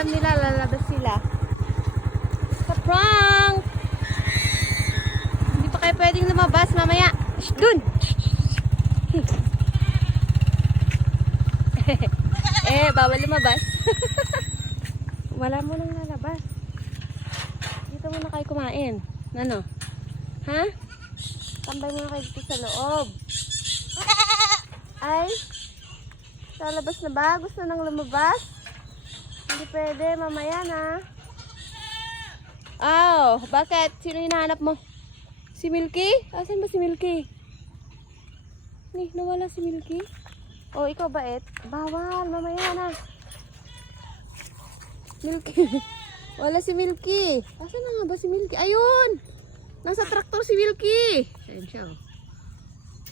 alam nila, lalabas sila. Sa prank! Hindi pa kayo pwedeng lumabas mamaya. Shh, dun! Bawal lumabas. Wala mo nang lalabas. Dito muna kayo kumain. Ano? Ha? Tambay muna kayo dito sa loob. Ay? Lalabas na ba? Gusto nang lumabas? Hindi pwede. Mamaya na. Bakit? Sino hinahanap mo? Si Milky? Asan ba si Milky? Nawala si Milky? Ikaw ba, Et? Bawal, mamaya na. Milky. Wala si Milky. Asan na nga ba si Milky? Ayun! Nasa traktor si Milky. Ayun siya,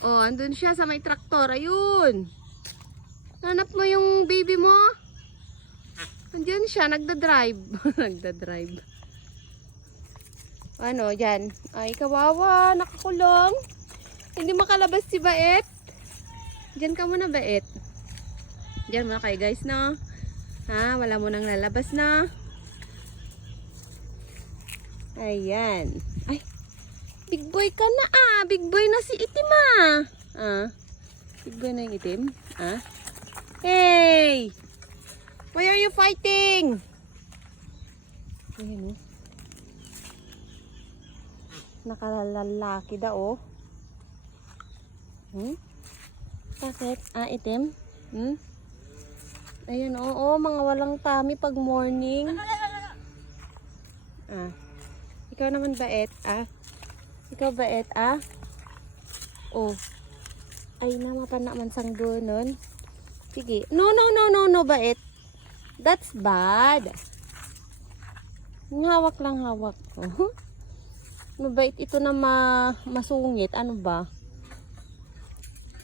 andun siya sa may traktor. Ayun. Hanap mo yung baby mo? Andiyan siya, nagda-drive. Nagda-drive. Ano, dyan. Ay, kawawa. Nakakulong. Hindi makalabas si Baet. Diyan ka muna, Baet. Diyan muna kayo, guys, no? Ha? Wala mo nang lalabas, no? Ayan. Ay, big boy ka na, Big boy na si Itim, Big boy na yung Itim, Hey! Why are you fighting? Ayan, nakalalaki daw, Bakit? Itim? Ayan, mga walang tami pag morning. Ikaw naman, Baet, Ikaw, Baet, Ay, namapan naman sang doon. Sige. No, Baet. That's bad. Hawak lang, hawak. Mabait ito na masungit. Ano ba?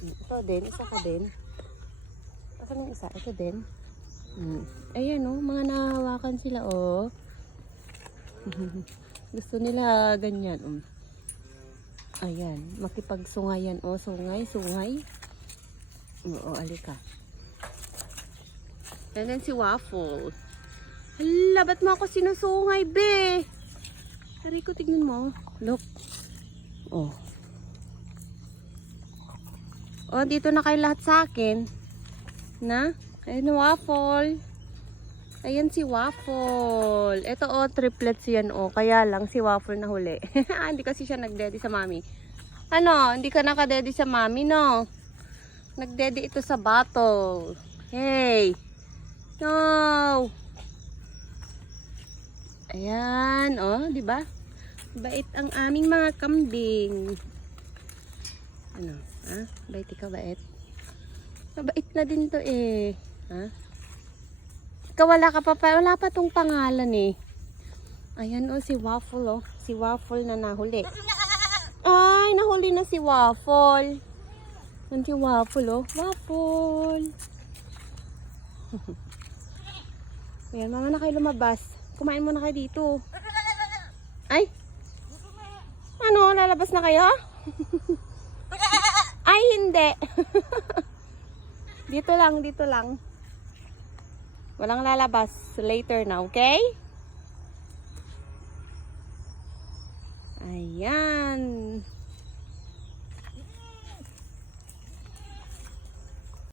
Ito din. Isa ka din. Asan yung isa? Ito din. Ayan, mga nahawakan sila, Gusto nila ganyan, Ayan. Makipagsungayan, Sungay. Alika. And then si Waffle. Hala, ba't mo ako sinusungay, be? Rico, tignan mo. Look. Dito na kayo lahat sa akin. Ayan, Waffle. Ayan si Waffle. Ito, triplets yan, Kaya lang si Waffle na huli. Hindi kasi siya nagdeddy sa mami. Hindi ka nakadeddy sa mami, no? Nagdeddy ito sa bottle. Hey! No! Ayan, di ba? Bait ang aming mga kambing. Bait ikaw, Bait? Mabait na din to, Ikaw wala pa tong pangalan, Ayan, si Waffle, Si Waffle na nahuli. Ay, nahuli na si Waffle. Yan si Waffle, Waffle. Ayan, mama na kayo lumabas. Kumain muna kayo dito. Ay! Lalabas na kayo? Ay, hindi. Dito lang. Walang lalabas. Later na, okay? Ayan.